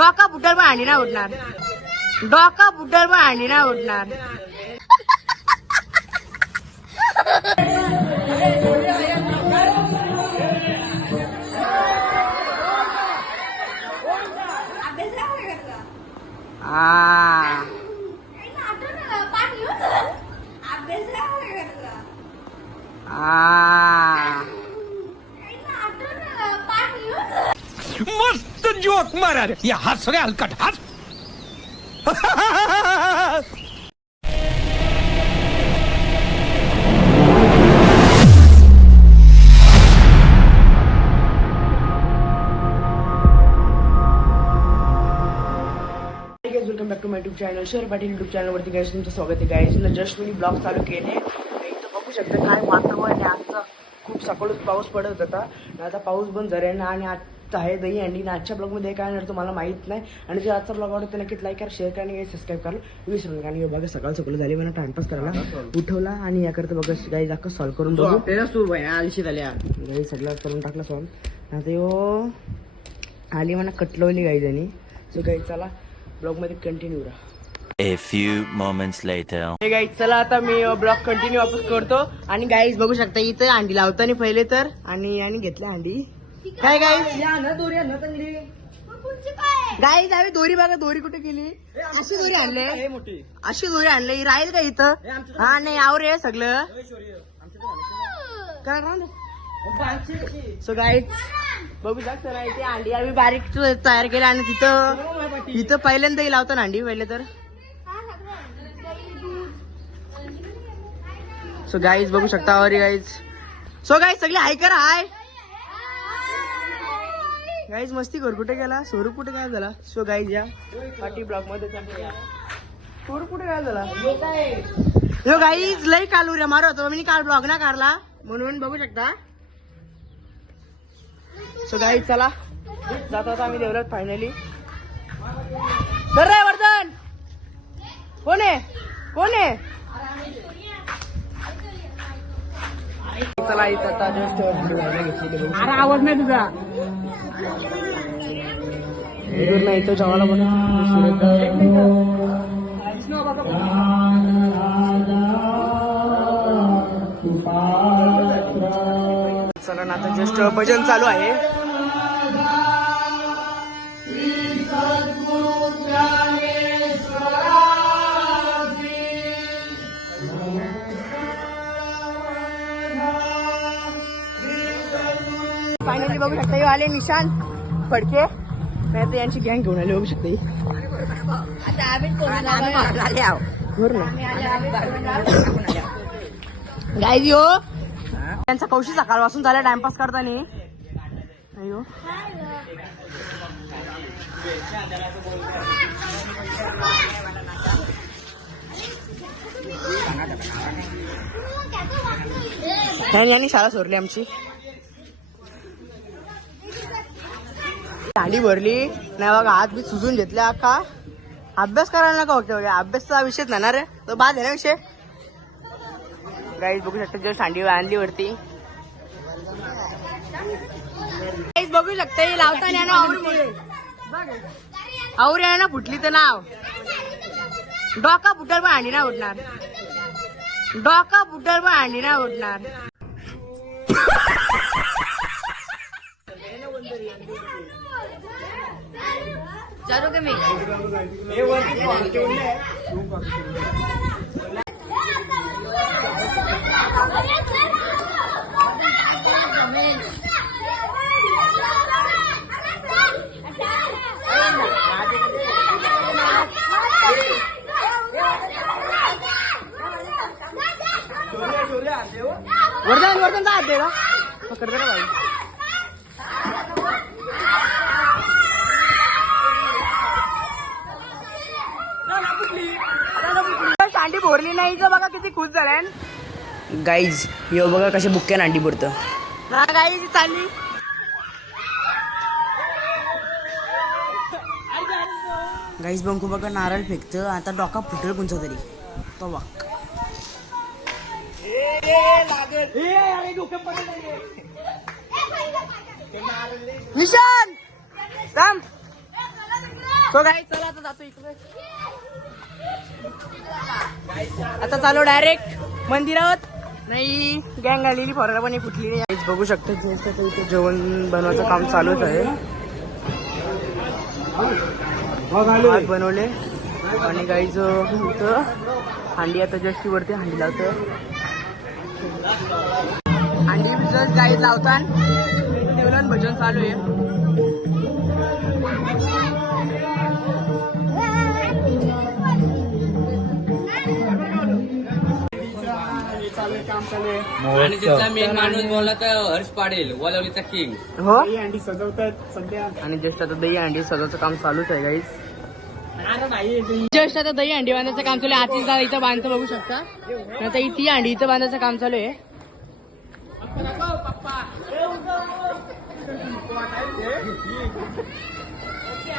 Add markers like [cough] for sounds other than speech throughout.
डोका बुटर पण अंडी नाही उडणार डोका बुटर पण अंडी नाही उडणार आ. आ मस्त जोक मारा या हस रे हलकट हस. Welcome back to my YouTube channel शहर पाटील युट्यूब चॅनलवरती गाईज तुमचं स्वागत आहे. गाईज जस्ट मी ब्लॉग चालू केले. इथं बघू शकता काय वातावरण आहे. आजचं खूप सकाळच पाऊस पडत होता. आता पाऊस बंद झाला ना आणि आहे. दही अंडी ना आजच्या ब्लॉगमध्ये काय येणार तुम्हाला माहीत नाही. आणि जर आजचा ब्लॉग आवडतो नक्कीच लाईक करा शेअर करा आणि सबस्क्राईब करा. विसरू नका. आणि बघा सकाळ सकाळ झाली मला टाइमपास करायला उठवला आणि याकरता बघा गाईज अख्खा सॉल्व करून बघू. आलशी झाल्या. गाई सगळं करून टाकलं सॉल्व आता यो आली म्हणा कटलवली गाई त्यांनी सो गाई चला ब्लॉगमध्ये कंटिन्यू राहा. A few moments later. Hey guys चला आता मी ब्लॉग कंटिन्यू वापस करतो. आणि गाईज बघू शकता इथे अंडी लावताना पहिले तर. आणि आणि घेतल्या अंडी. काय गाईज गाईज आम्ही दोरी बघा दोरी कुठे केली? अशी दोरी आणले. अशी दोरी आणली. ही राहील का इथं? हा नाही आवर आहे सगळं. काय सो गाईज बघू शकता ना इथे अंडी. आम्ही बारीक तयार केल्या आणि तिथं इथं पहिल्यांदा लावतो ना अंडी पहिले तर. सो गाईज बघू शकता अरे गाईज सो गाईज सगळे हाय करा हाय. गाईज मस्ती कर. कुठे गेला? स्वरूप कुठे काय झाला? सो गाईज या पाठी ब्लॉकमध्ये स्वरूप कुठे काय झाला? यो गाईज लई काल उऱ्या. मारो होतो मी काल ब्लॉग ना काढला. म्हणून बघू शकता. सो गाईज चला. जात होता आम्ही देवरात फायनली रे वर्धन. कोण आहे? कोण आहे? चला इथं आता जस्ट अरे आवाज नाही तुझा. नाही इथं जेवायला चला ना आता जस्ट भजन चालू आहे. बघू शकता. हे आले निशान फडके. नाही तर यांची गँग घेऊन आले बघू शकता. बरं ना त्यांचा कौशी सकाळपासून झाला टाइमपास करताना. अयो. यांनी यांनी शाळा सोडली आमची. दांडी भरली. नाही बघा हात बी सुजून घेतल्या अख्खा अभ्यास करायला नका बघते बघा. अभ्यासचा विषयच नाही ना रे? तो बाद आहे ना विषय. गाईज बघू शकता जस्ट अंडी आणली वरती. गाईज बघू शकता हे लावताना ना आवरी आहे ना फुटली तर नाव. डोका फुटर पण अंडी ना उडणार डोका फुटर पण अंडी ना उडणार [laughs] [laughs] वर्धन वर्धन काय दे पकड जरा बाई अंडी भरली नाही तर बघा किती खुश झाल्या गाईज यो बघा कशा बुक्क्यान अंडी भरतं हा गाईज चालली गाईज बंकू बघा नारळ फेकतं आता डोका फुटेल कोणचा तरी. तो बघ निशान थांब. तो काय चला आता जातो इकडे. आता चालू डायरेक्ट मंदिरात. नाही गँग आलेली फॉरला पण फुटलेली आहे बघू शकतो इथे जेवण बनवायचं काम चालूच आहे. बनवले. आणि गाईच इथं हांडी आता जस्ट वरती हांडी लावतं. हांडी जस्ट गाई लावतात भजन चालू आहे. आणि तिथला मेन माणूस बोलला तर हर्ष पाडेल वलवलीचा किंग हो? आणि जस्ट आता दही अंडी सजाचं काम चालूच आहे गाईज जस्ट आता दही अंडी बांधायचं काम चालू आहे. जागा इथं बांधतं बघू शकता. आता ही ती अंडी इथं बांधायचं काम चालू आहे.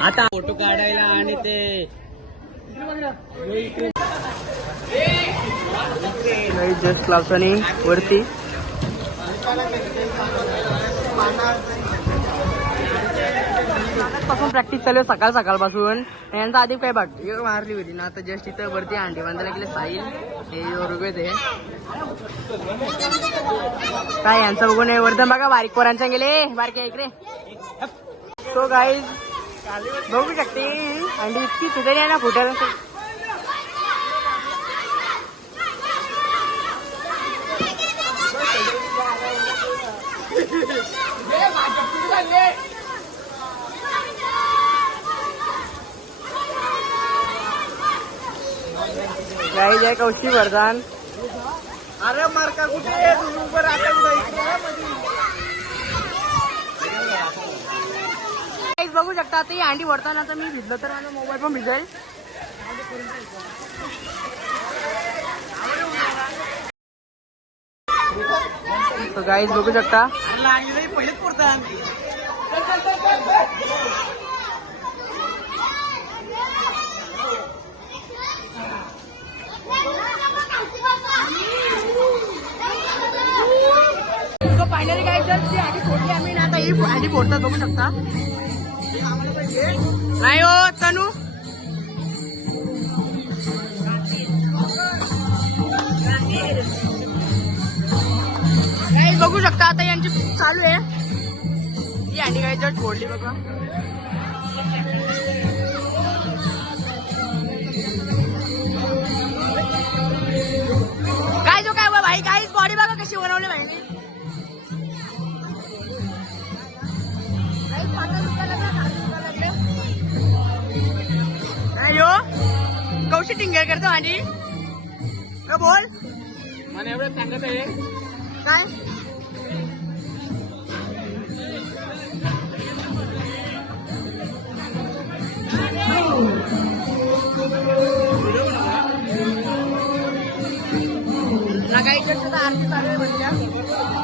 आता फोटो काढायला आणि ते जस्ट लावतानी वरती. पासून प्रॅक्टिस चालू आहे सकाळ सकाळपासून. यांचा आधी काय बाट मारली होती ना आता जस्ट इथं वरती अंडी बांधायला गेले साहिल. हे ऋग्वेद आहे. काय यांचं बघून वर्धन बघा बारीक पोरांच्या गेले बारके इकडे. तो गाईज बघू शकते अंडी इतकी सुधारी आहे ना फुटायला गाईज आहे कौशी वर्धन अरे मार्का कुठे बघू शकता ही अंडी वरताना आता मी भिजलो तर माझा मोबाईल पण भिजेल. तो गाईज बघू शकता. सो फायनली काय तर ती आधी फोडली आम्ही ना आता ही आधी फोडतात बघू शकता. नाही हो तनू. बघू शकता आता यांची चालू आहे. ही अंडी काय जस्ट फोडली बघा. काय जो काय भाई काय बॉडी बघा कशी बनवली भाई हॅलो? कौशी टिंगर करतो आणि? बोल. मला एवढं सांगत आहे. काय? लगायचं सुद्धा आरती चालू आहे म्हणल्या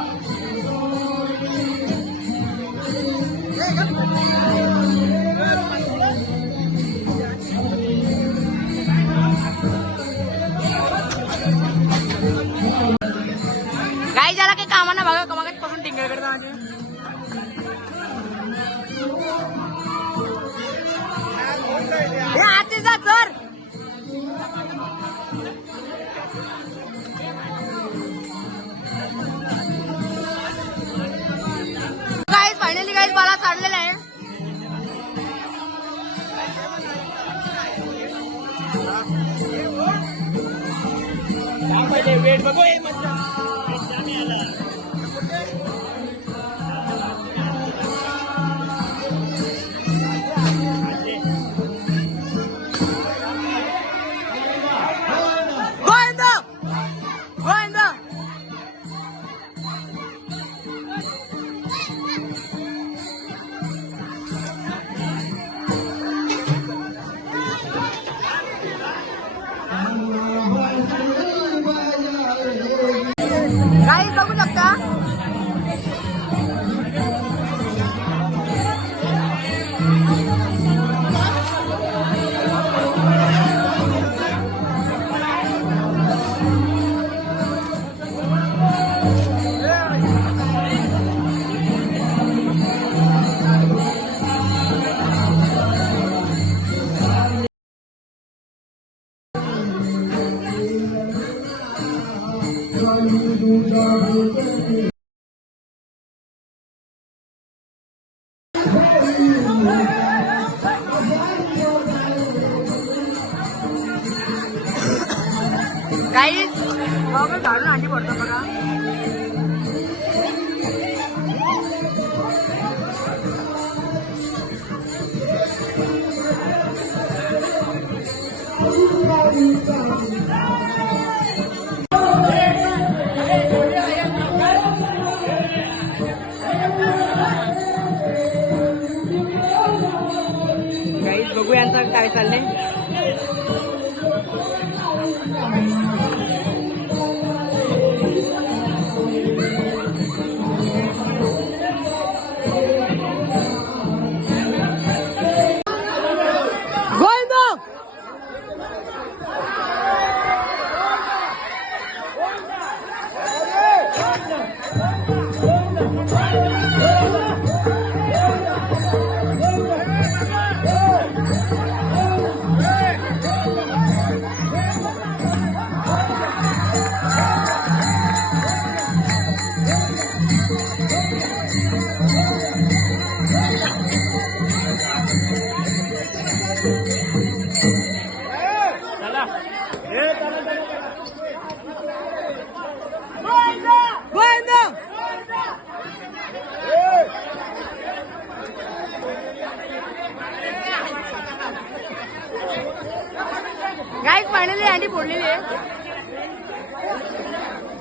काय चाललंय.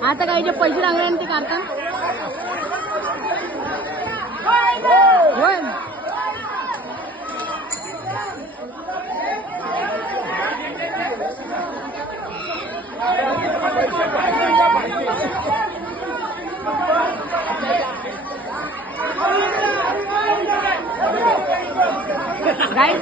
आता काही जे पैसे लागले ते काढता? गाईड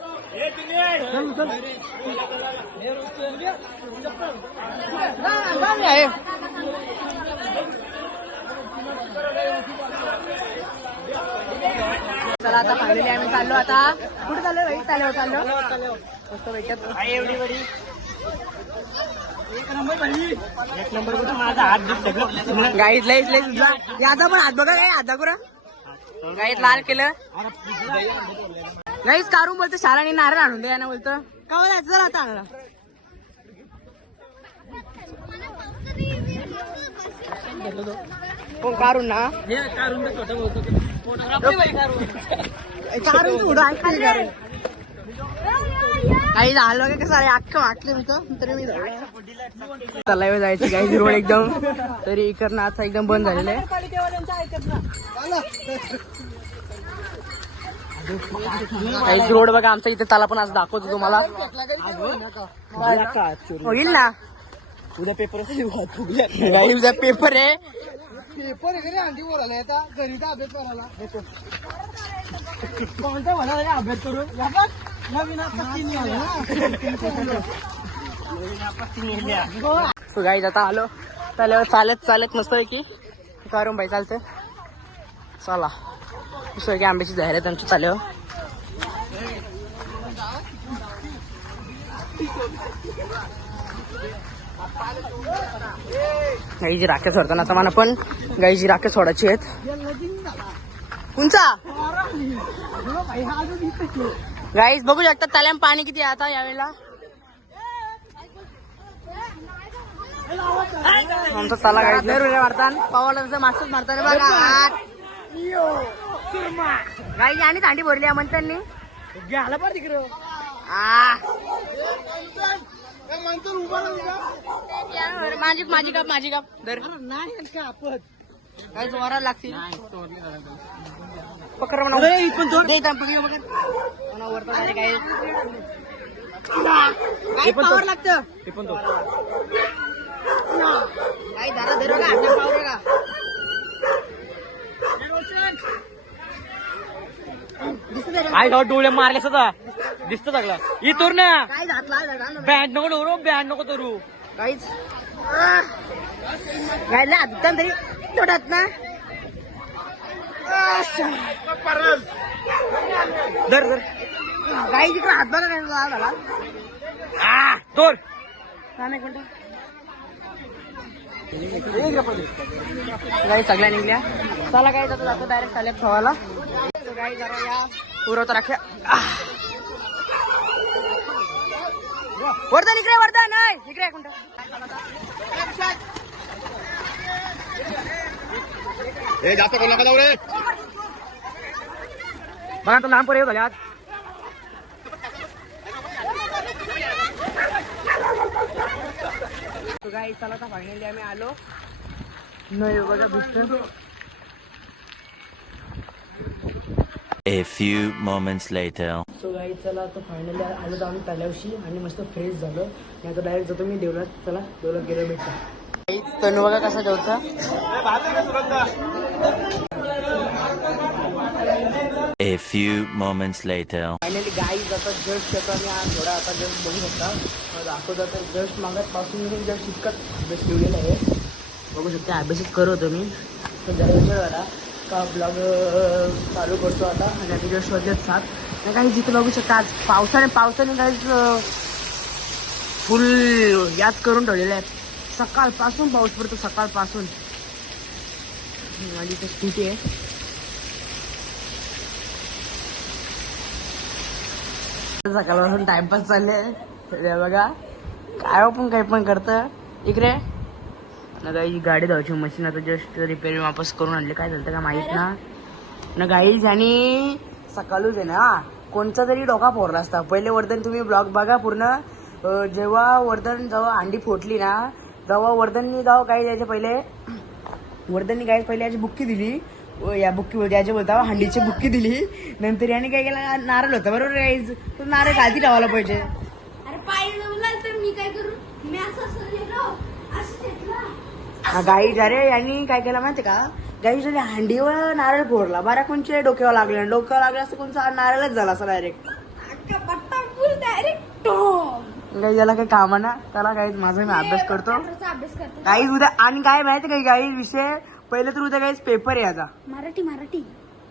आहे चला आता फायनली आम्ही चाललो. आता कुठे चाललो भाई? चाललो चाललो. मस्त भेटत एवढी बडी एक नंबर कुठं? माझा हात दिसतो गाईत लईच लईच तुझा याचा पण हात बघा काय हात दाखवरा? गाईत लाल केलं. गाईच काढून बोलतो शाळाने नारळ आणून द्या ना बोलतो. का बोला चला आता आणला कोण काढून ना? काढून उडा ऐकलं काही झालं का कसं? आहे अख्खं वाटलं मी तर तरी मी चाललाय जायचं काही रोड [laughs] एकदम. तरी इकडनं आता एकदम बंद झालेलं आहे. रोड बघा आमचा इथे त्याला पण आज दाखवतो तुम्हाला. होईल ना? उद्या पेपर उद्या. पेपर आहे. पेपर वगैरे आणखी बोलायला आता घरी तर अभ्यास करायला. कोणत्या म्हणा अभ्यास करून? नवीन पत्ती सो गाईज आता आलो. चालल्यावर चालत चालत मस्त आहे की करून बाई चालतं चला. दुसरं की आंब्याची जाहिरात आमची चालल्यावर गाईची राख्या सोडताना आता मला पण गाईची राख्या सोडायची आहेत. कोणचा गाईज बघू शकता त्याला पाणी किती आहे आता यावेळेला. आमचा चाला गाडी दर मारतान पावाला मास्टच मारताना बघा. गाई आणि दांडी भरली आहे म्हणतानी घ्यायला पार तिकडं. माझी माझी काप माझी काप दर नाही जोराला लागतील? पकड म्हणा. वरतं काय काय पावर लागतं. काय धरा धरा का पावर का काय गाव डोळे मारले सुद्धा. दिसत लागला इथून ना. काय बँड नको धरू बँड नको धरू. काहीच. गायला हातात तरी तोडत ना. धर धर. काही तिकडे हात बघा काय झाला. थांब एक मिनिट. काही सगळ्या निघल्या. चला काय जातो जातो डायरेक्ट आल्या ठेवायला. काही जरा या. पुरवता राख्या वर्धन इकडे वर्धन नाही इकडे एक मिनिट बघा तो लहान पोरे झाले आज. तो चला आता फायनली आम्ही आलो. नाही बघा दुसरं A few moments later. So guys चला आता फायनली आलो तर आम्ही तल्यावशी आणि मस्त फ्रेश झालो. आणि आता डायरेक्ट जातो मी देवळात. चला देवळात गेलो भेटतो तनु बघा कसा जेवता A few moments later. Finally guys जातात जस्ट येतो आणि आज थोडा आता जस्ट बघू शकता. दाखवतो तर जस्ट मागत पासून मी जस्ट इतकंच अभ्यास ठेवलेला आहे. बघू शकता अभ्यासच करत होतो मी. तर जरा विचार झाला का ब्लॉग चालू करतो आता. आणि आता जस्ट वाजत सात. आणि काही जिथं बघू शकता आज पावसाने पावसाने काहीच फुल याद करून ठेवलेलं आहे सकाळपासून पाऊस पडतो सकाळपासून. माझी इथे स्कूटी आहे. सकाळपासून टाइमपास चालले बघा काय पण काही पण करतं. इकडे. ना काही गाडी धावची मशीन आता जस्ट रिपेअर वापस करून आणली. काय झालं का माहीत ना? ना गाईज आणि सकाळूच आहे ना कोणचा तरी डोका फोरला असता. पहिले वर्धन तुम्ही ब्लॉग बघा पूर्ण. जेव्हा वर्धन जेव्हा अंडी फोटली ना तेव्हा वर्धननी गाव काय द्यायचे पहिले? वर्धननी गाय पहिले याची बुक्की दिली. या बुक्की याच्या बोलता हंडीची बुक्की दिली. नंतर याने काय केलं नारळ होता बरोबर गाईज तो नारळ खालती लावायला पाहिजे. अरे पाय तर मी काय करू? मी असं हा, गाईज अरे यांनी काय केलं माहिती का? गाईज आणि हंडीवर नारळ फोडला. बारा कोणच्या डोक्यावर लागले डोक्यावर लागला असं कोणचा? नारळच झाला असं डायरेक्ट डायरेक्ट टॉम. काही काही कामा ना त्याला काही माझा मी अभ्यास करतो. अभ्यास करतो. काही उद्या आणि काय माहिती काही काही विषय पहिले तर उद्या काही पेपर आहे आता. मराठी मराठी.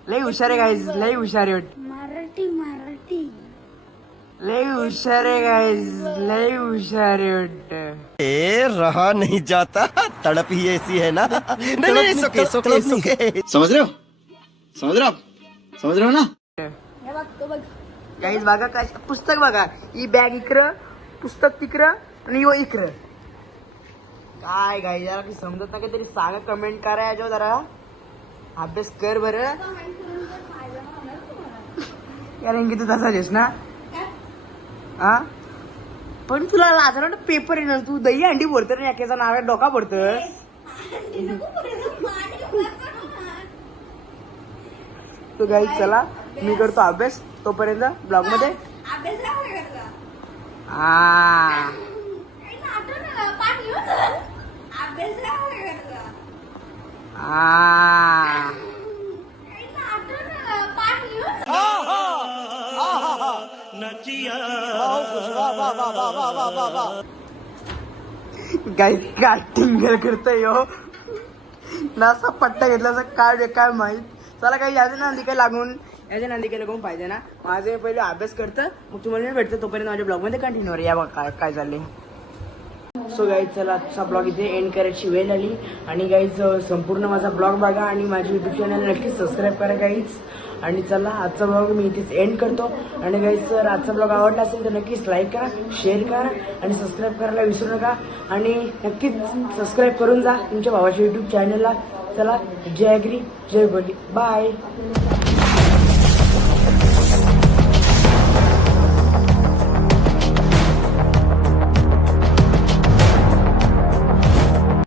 लई हुशार आहे गाईज लई हुशार आहे वाटतं. मराठी मराठी. लई हुशार आहे गाईज लई हुशार आहे वाटतं. ए रहा नहीं जाता. तड़प ही ऐसी है ना. नहीं नहीं सुके सुके सुके समझ रहे हो? समझ रहे हो समझ रहे हो ना? गाईज बघा काय पुस्तक बघा. ही बॅग इकडं पुस्तक तिकडं आणि यो इकडं काय गाई जरा काही समजत नाही तरी सांगा कमेंट करा याच्यावर जरा. अभ्यास कर बरं. कारण की तू तसा आहेस ना हा? पण तुला लाजणार पेपर येणार ना तू दही अंडी बोलतो ना नाव आहे डोका भरत तो गाई चला मी करतो अभ्यास तोपर्यंत ब्लॉगमध्ये हा. हा. काही काय टिंगल करतोय हो नासा पट्टा घेतला काय काय माहीत? चला काही याचे नांदी काय लागून. याच्या नांदी काय लागून पाहिजे ना. माझे पहिले अभ्यास करतं मग तुम्हाला भेटतं भेटतो तोपर्यंत माझ्या ब्लॉगमध्ये कंटिन्यू या बघा काय काय चालले सो गाईज चला आजचा ब्लॉग इथे एंड करायची वेळ आली आणि गाईज संपूर्ण माझा ब्लॉग बघा आणि माझी युट्यूब चॅनल नक्कीच सबस्क्राईब करा गाईज आणि चला आजचा ब्लॉग मी इथेच एंड करतो. आणि काही जर आजचा ब्लॉग आवडला असेल तर नक्कीच लाईक करा शेअर करा आणि सबस्क्राईब करायला विसरू नका. आणि नक्कीच सबस्क्राईब करून जा तुमच्या भावाच्या युट्यूब चॅनलला चला जय अग्री जय बोली. बाय